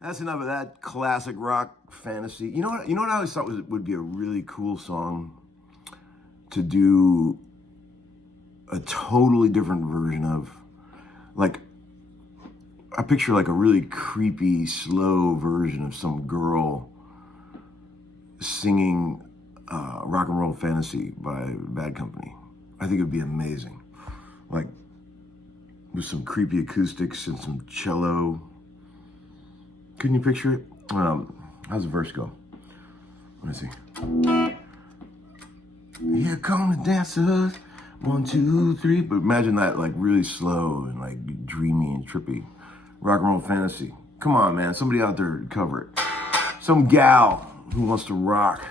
That's enough of that classic rock fantasy. You know what I always thought would be a really cool song to do a totally different version of? Like, I picture like a really creepy, slow version of some girl singing Rock and Roll Fantasy by Bad Company. I think it'd be amazing. Like, with some creepy acoustics and some cello. Couldn't you picture it? How's the verse go? Let me see. Here come the dancers, 1, 2, 3. But imagine that, like, really slow and like dreamy and trippy. Rock and Roll Fantasy. Come on, man. Somebody out there cover it. Some gal who wants to rock.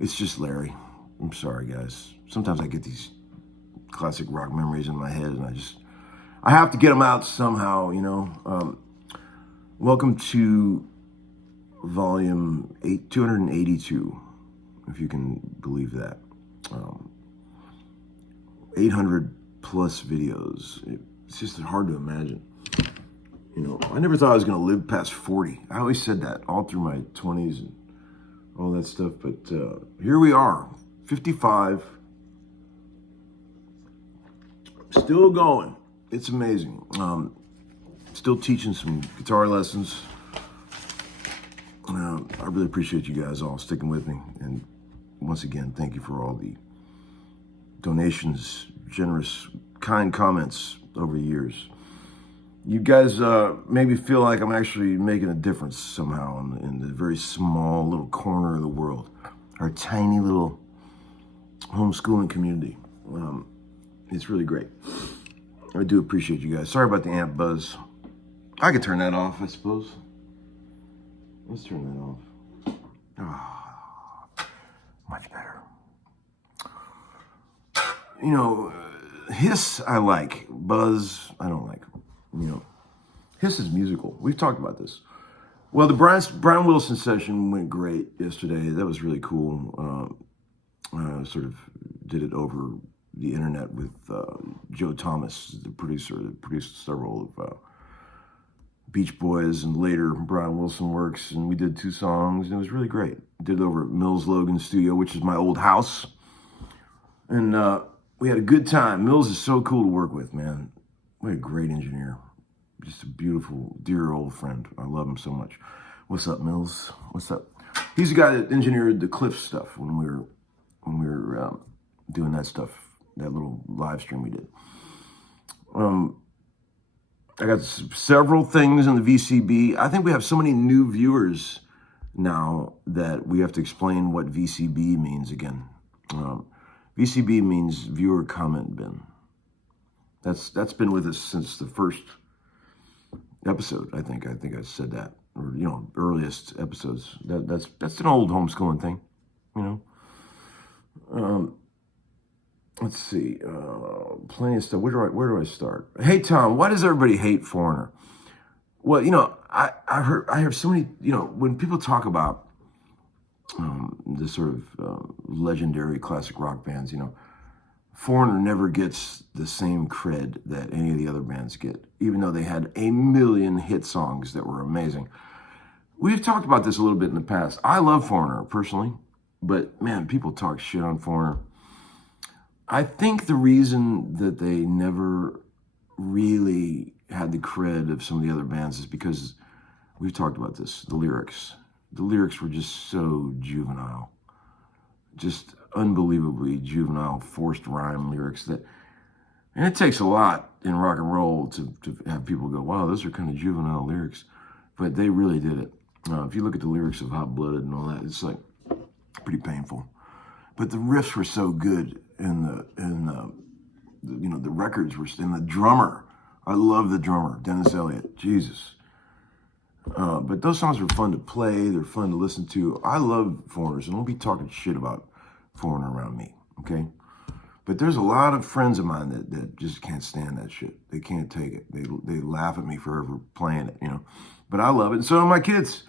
It's just Larry. I'm sorry, guys. Sometimes I get these classic rock memories in my head, and I have to get them out somehow, you know. Welcome to volume 282, if you can believe that. 800 plus videos. It's just hard to imagine. You know, I never thought I was going to live past 40. I always said that all through my 20s and all that stuff. But here we are, 55. Still going. It's amazing. Still teaching some guitar lessons. I really appreciate you guys all sticking with me. And once again, thank you for all the donations, generous, kind comments over the years. You guys made me feel like I'm actually making a difference somehow in the very small little corner of the world. Our tiny little homeschooling community. It's really great. I do appreciate you guys. Sorry about the amp buzz. I could turn that off, I suppose. Let's turn that off. Oh, much better. You know, hiss I like, buzz I don't like. You know, hiss is musical. We've talked about this. Well, the Brian Wilson session went great yesterday. That was really cool. Sort of did it over the internet with Joe Thomas, the producer that produced several of Beach Boys and later Brian Wilson works, and we did 2 songs, and it was really great. Did it over at Mills Logan Studio, which is my old house, and we had a good time. Mills is so cool to work with, man. What a great engineer. Just a beautiful, dear old friend. I love him so much. What's up, Mills? What's up? He's the guy that engineered the Cliff stuff when we were doing that stuff, that little live stream we did. I got several things in the VCB. I think we have so many new viewers now that we have to explain what VCB means again. VCB means viewer comment bin. That's been with us since the first episode. I think I said that, or earliest episodes. That's an old homeschooling thing, Let's see, plenty of stuff. Where do I start? Hey Tom, why does everybody hate Foreigner? Well, I heard so many. When people talk about this sort of legendary classic rock bands, Foreigner never gets the same cred that any of the other bands get, even though they had a million hit songs that were amazing. We've talked about this a little bit in the past. I love Foreigner personally, but man, people talk shit on Foreigner. I think the reason that they never really had the cred of some of the other bands is because we've talked about this, the lyrics. The lyrics were just so juvenile, just unbelievably juvenile, forced rhyme lyrics and it takes a lot in rock and roll to have people go, wow, those are kind of juvenile lyrics, but they really did it. If you look at the lyrics of Hot Blooded and all that, it's like pretty painful. But the riffs were so good, and the records were, and the drummer. I love the drummer, Dennis Elliott. Jesus. But those songs were fun to play. They're fun to listen to. I love Foreigners, and don't be talking shit about Foreigner around me, okay? But there's a lot of friends of mine that just can't stand that shit. They can't take it. They laugh at me for ever playing it, But I love it, and so do my kids.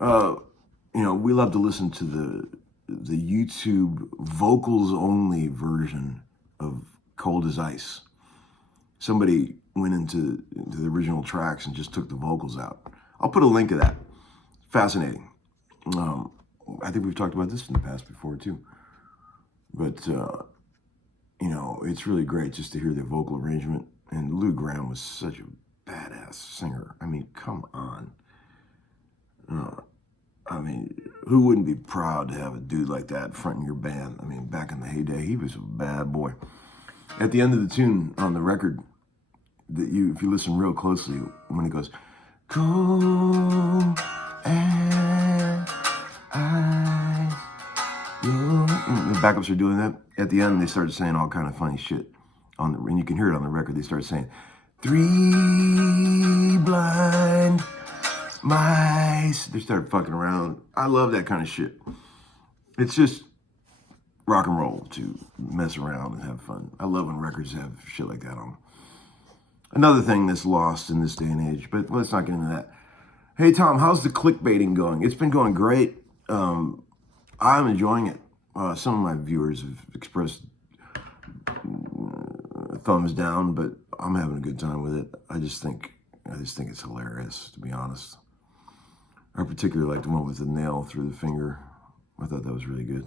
We love to listen to the YouTube vocals only version of Cold as Ice. Somebody went into the original tracks and just took the vocals out. I'll put a link to that. Fascinating. I think we've talked about this in the past before too. But, it's really great just to hear the vocal arrangement. And Lou Gramm was such a badass singer. I mean, come on. Who wouldn't be proud to have a dude like that fronting your band? Back in the heyday, he was a bad boy. At the end of the tune on the record, if you listen real closely, when it goes, cold as ice, the backups are doing that. At the end, they started saying all kind of funny shit and you can hear it on the record. They started saying, 3 blind mice. They started fucking around. I love that kind of shit. It's just rock and roll to mess around and have fun. I love when records have shit like that on them. Another thing that's lost in this day and age, but let's not get into that. Hey Tom, how's the clickbaiting going? It's been going great. I'm enjoying it. Some of my viewers have expressed thumbs down, but I'm having a good time with it. I just think it's hilarious, to be honest. I particularly like the one with the nail through the finger. I thought that was really good.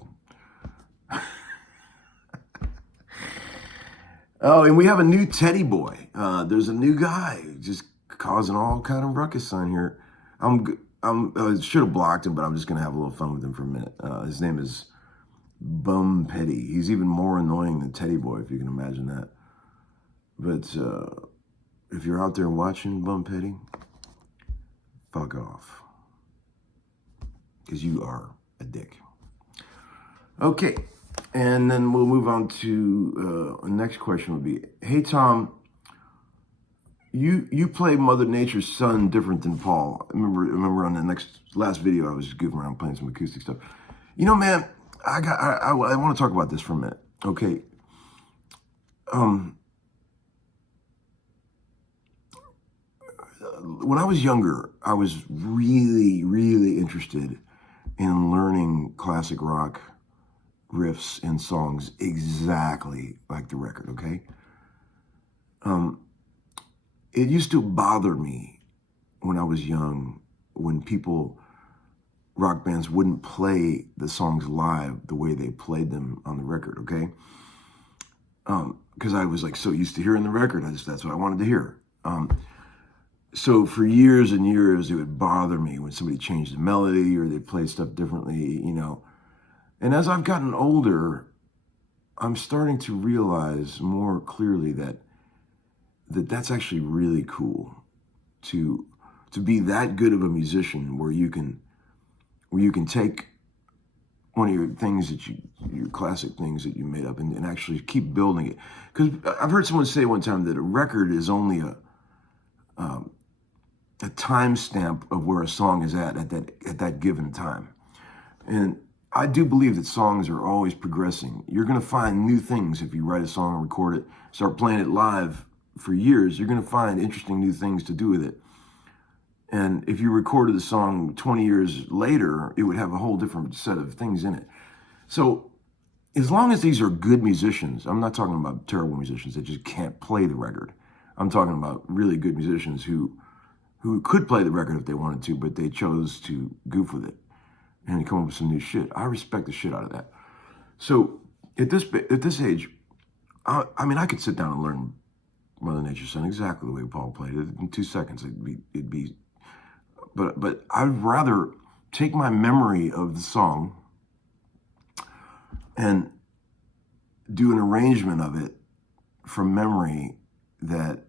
Oh, and we have a new teddy boy. There's a new guy just causing all kind of ruckus on here. I should have blocked him, but I'm just going to have a little fun with him for a minute. His name is Bum Petty. He's even more annoying than Teddy Boy, if you can imagine that. But if you're out there watching Bum Petty, fuck off. Because you are a dick. Okay, and then we'll move on to the next question would be, hey Tom, you play Mother Nature's son different than Paul. I remember on the last video I was goofing around playing some acoustic stuff. You know, man, I want to talk about this for a minute. Okay. When I was younger, I was really, really interested in learning classic rock riffs and songs exactly like the record, okay? It used to bother me when I was young when rock bands wouldn't play the songs live the way they played them on the record, okay? Because I was like so used to hearing the record, that's what I wanted to hear. So for years and years, it would bother me when somebody changed the melody or they played stuff differently, you know. And as I've gotten older, I'm starting to realize more clearly that that's actually really cool to be that good of a musician where you can take one of your things your classic things that you made up and actually keep building it. Because I've heard someone say one time that a record is only a timestamp of where a song is at that given time. And I do believe that songs are always progressing. You're going to find new things if you write a song and record it, start playing it live for years. You're going to find interesting new things to do with it. And if you recorded the song 20 years later, it would have a whole different set of things in it. So as long as these are good musicians, I'm not talking about terrible musicians that just can't play the record. I'm talking about really good musicians who could play the record if they wanted to, but they chose to goof with it and come up with some new shit. I respect the shit out of that. So at this age, I mean, I could sit down and learn Mother Nature's Son exactly the way Paul played it in 2 seconds. It'd be, but I'd rather take my memory of the song and do an arrangement of it from memory that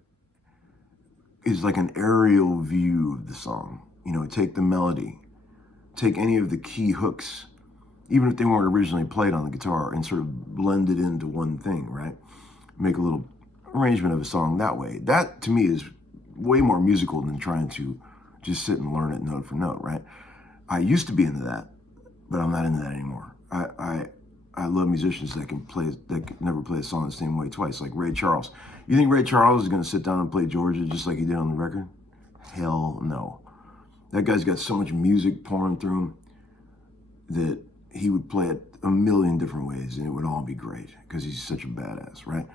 is like an aerial view of the song. You know, take the melody, take any of the key hooks, even if they weren't originally played on the guitar, and sort of blend it into one thing, right? Make a little arrangement of a song that way. That, to me, is way more musical than trying to just sit and learn it note for note, right? I used to be into that, but I'm not into that anymore. I love musicians that can never play a song the same way twice, like Ray Charles. You think Ray Charles is going to sit down and play Georgia just like he did on the record? Hell no. That guy's got so much music pouring through him that he would play it a million different ways and it would all be great because he's such a badass, right?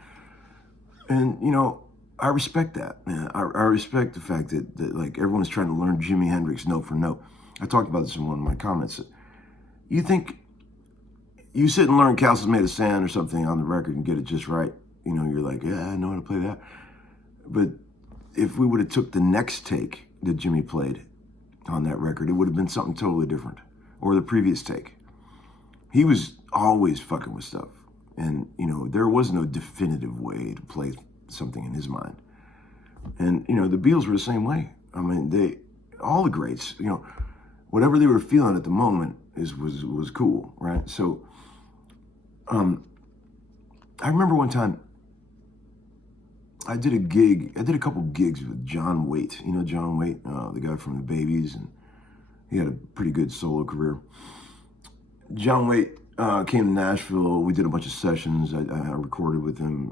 And, you know, I respect that, man. I respect the fact that like everyone's trying to learn Jimi Hendrix note for note. I talked about this in one of my comments. You think you sit and learn Castles Made of Sand or something on the record and get it just right, you know, you're like, yeah, I know how to play that. But if we would have took the next take that Jimmy played on that record, it would have been something totally different. Or the previous take. He was always fucking with stuff. And, you know, there was no definitive way to play something in his mind. And, you know, the Beatles were the same way. I mean, all the greats, you know, whatever they were feeling at the moment was cool, right? So, I remember one time I did a couple gigs with John Waite. You know John Waite, the guy from the Babies, and he had a pretty good solo career. John Waite came to Nashville. We did a bunch of sessions. I recorded with him,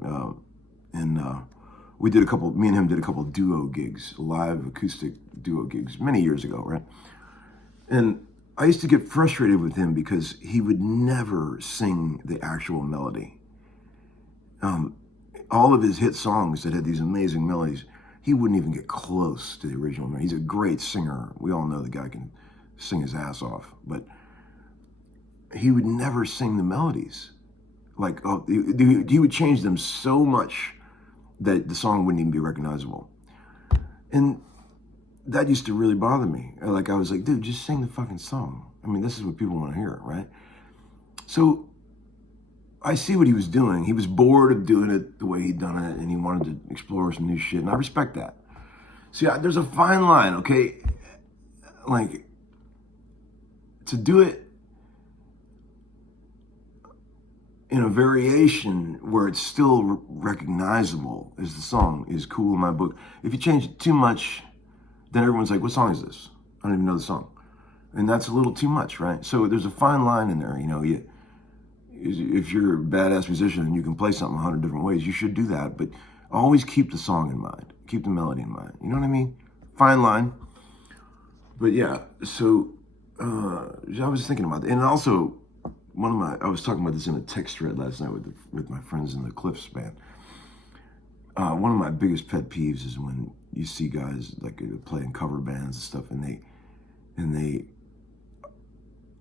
and me and him did a couple duo gigs, live acoustic duo gigs, many years ago, right? And I used to get frustrated with him because he would never sing the actual melody. All of his hit songs that had these amazing melodies, he wouldn't even get close to the original melody. He's a great singer. We all know the guy can sing his ass off, but he would never sing the melodies. Like, he would change them so much that the song wouldn't even be recognizable. And that used to really bother me. Like, I was like, dude, just sing the fucking song. I mean, this is what people want to hear, right? So I see what he was doing. He was bored of doing it the way he'd done it, and he wanted to explore some new shit, and I respect that. See, there's a fine line, okay? Like, to do it in a variation where it's still recognizable as the song is cool in my book. If you change it too much, then everyone's like, what song is this? I don't even know the song. And that's a little too much, right? So there's a fine line in there. If you're a badass musician and you can play something 100 different ways, you should do that. But always keep the song in mind. Keep the melody in mind. You know what I mean? Fine line. But yeah, so I was thinking about that. And also, I was talking about this in a text thread last night with my friends in the Cliffs band. One of my biggest pet peeves is when you see guys like playing cover bands and stuff, and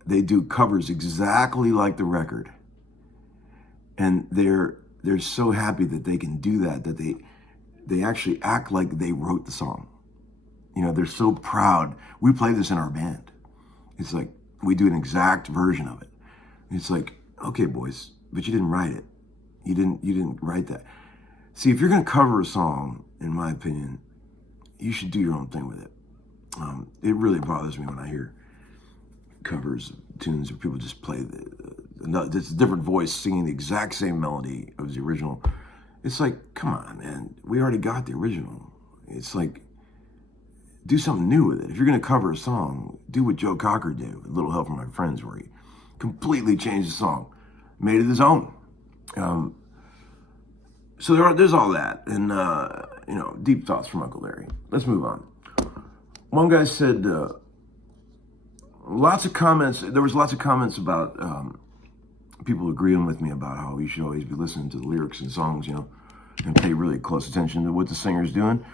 they do covers exactly like the record, and they're so happy that they can do that they actually act like they wrote the song. They're so proud. We play this in our band. It's like we do an exact version of it. It's like, okay, boys, but you didn't write it. You didn't write that. See, if you're going to cover a song, in my opinion, you should do your own thing with it. It really bothers me when I hear covers, tunes, where people just play it's a different voice singing the exact same melody as the original. It's like, come on, man. We already got the original. It's like, do something new with it. If you're going to cover a song, do what Joe Cocker did with A Little Help from My Friends, where he completely changed the song, made it his own. So there's all that, and deep thoughts from Uncle Larry. Let's move on. One guy said lots of comments. There was lots of comments about people agreeing with me about how you should always be listening to the lyrics and songs, and pay really close attention to what the singer's doing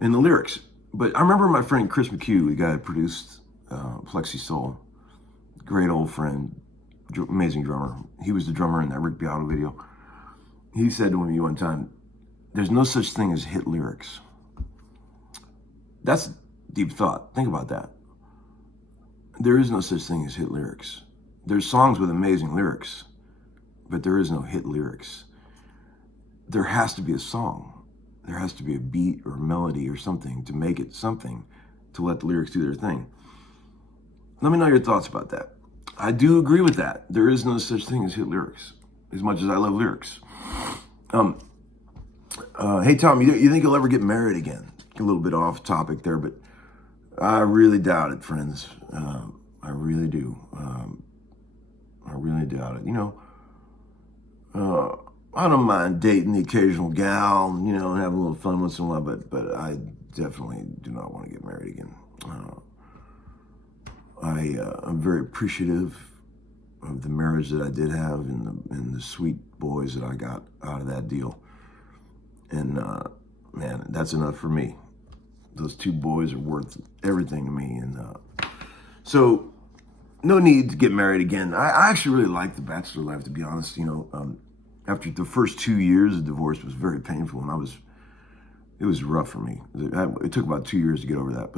in the lyrics. But I remember my friend Chris McHugh, the guy that produced Plexi Soul, great old friend, amazing drummer. He was the drummer in that Rick Beato video. He said to me one time, there's no such thing as hit lyrics. That's deep thought. Think about that. There is no such thing as hit lyrics. There's songs with amazing lyrics, but there is no hit lyrics. There has to be a song. There has to be a beat or a melody or something to make it something, to let the lyrics do their thing. Let me know your thoughts about that. I do agree with that. There is no such thing as hit lyrics, as much as I love lyrics. Hey, Tom, you think you'll ever get married again? A little bit off topic there, but I really doubt it, friends. I really do. I really doubt it. I don't mind dating the occasional gal, and having a little fun once in a while, but I definitely do not want to get married again. I'm very appreciative of the marriage that I did have and the sweet boys that I got out of that deal. And man, that's enough for me. Those two boys are worth everything to me. And so no need to get married again. I actually really like the bachelor life, to be honest. After the first 2 years of divorce was very painful, and it was rough for me. It took about 2 years to get over that.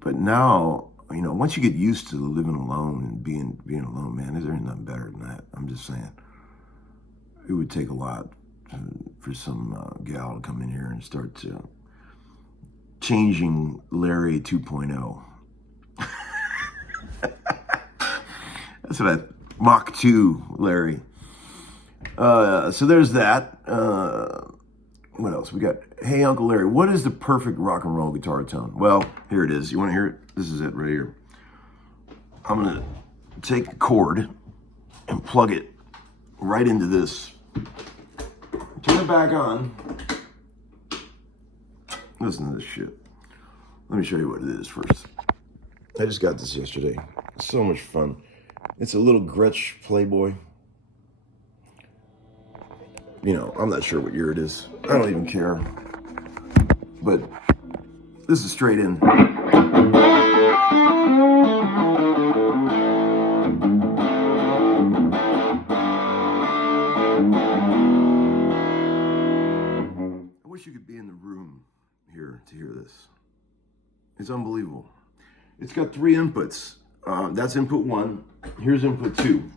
But now, once you get used to living alone and being alone, man, there ain't nothing better than that. I'm just saying. It would take a lot for some gal to come in here and start changing Larry 2.0. That's what Mach 2 Larry. So there's that. What else? We got, hey, Uncle Larry, what is the perfect rock and roll guitar tone? Well, here it is. You want to hear it? This is it right here. I'm going to take the cord and plug it right into this. Turn it back on. Listen to this shit. Let me show you what it is first. I just got this yesterday. It's so much fun. It's a little Gretsch Playboy. I'm not sure what year it is. I don't even care. But this is straight in. I wish you could be in the room here to hear this. It's unbelievable. It's got 3 inputs. That's input 1. Here's input 2.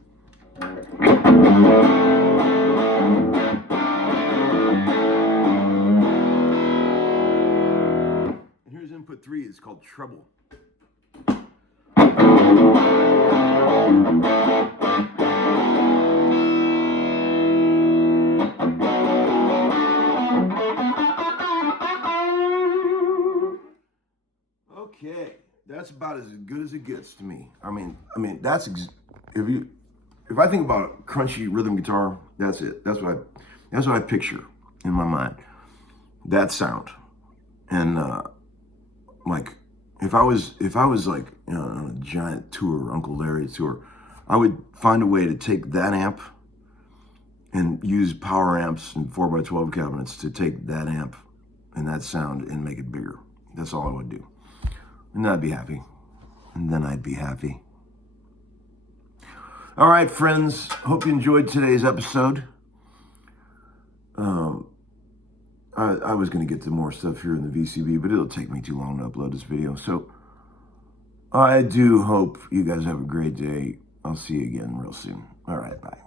Here's input 3. It's called treble. about as good as it gets to me. I mean, that's if I think about crunchy rhythm guitar, that's it. That's what I picture in my mind. That sound. And like if I was like, you know, on a giant tour, Uncle Larry tour, I would find a way to take that amp and use power amps and 4x12 cabinets to take that amp and that sound and make it bigger. That's all I would do. And then I'd be happy. And then I'd be happy. All right, friends. Hope you enjoyed today's episode. I was going to get to more stuff here in the VCB, but it'll take me too long to upload this video. So I do hope you guys have a great day. I'll see you again real soon. All right, bye.